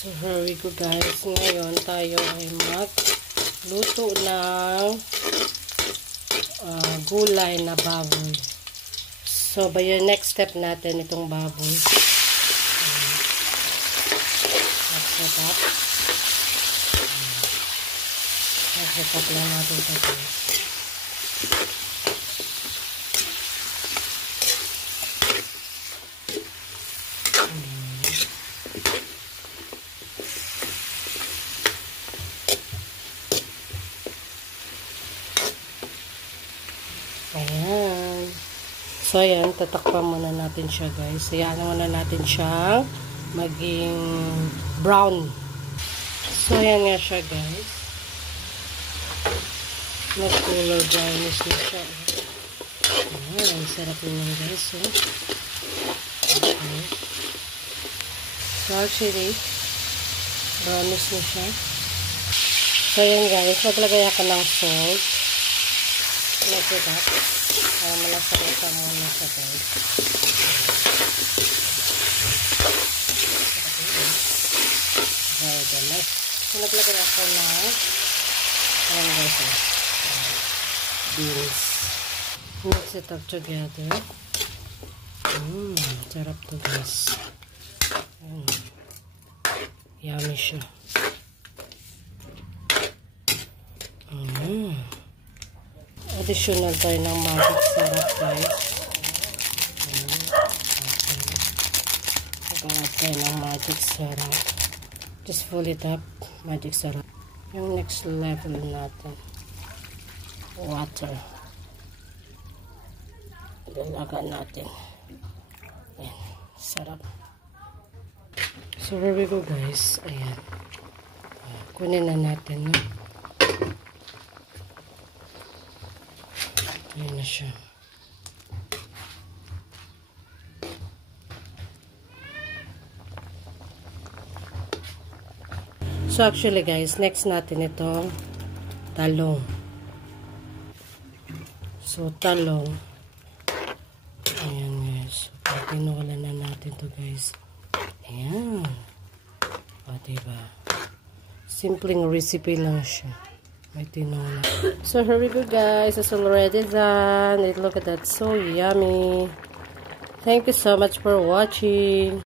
So, here we go guys. Ngayon, tayo ay magluto ng gulay na baboy. So, by yung next step natin itong baboy. Nag-set up lang natin ito guys. Ayan. So, ayan. Tatakpan muna natin siya, guys. Ayan muna natin siyang maging brown. So, ayan nga siya, guys. Mag-color brownish na siya. Ayan. Ang sarap naman, guys. Oh. Okay. So, actually, brownish na siya. So, ayan, guys. Maglagay ako ng salt. Like that. Malasa-lasa muna siya guys. Very good. So, naglagay ako na ayan guys. Beans. Mix it up together. Sarap to guys. Yummy siya. Additional tayo ng magic syrup guys. Mag-add tayo ng magic syrup. Just fill it up. Magic syrup. Yung next level natin. Water. Dalaga natin. Ayan. Sarap. So here we go guys. Ayan. Kunin na natin. No? Ayan na siya. So actually guys, next natin itong talong. So talong. Ayan guys. So, tinukulan na natin to guys. Ayan. O diba? Simpleng recipe lang siya. May tinola. So here we go guys. It's already done. Look at that. So yummy. Thank you so much for watching.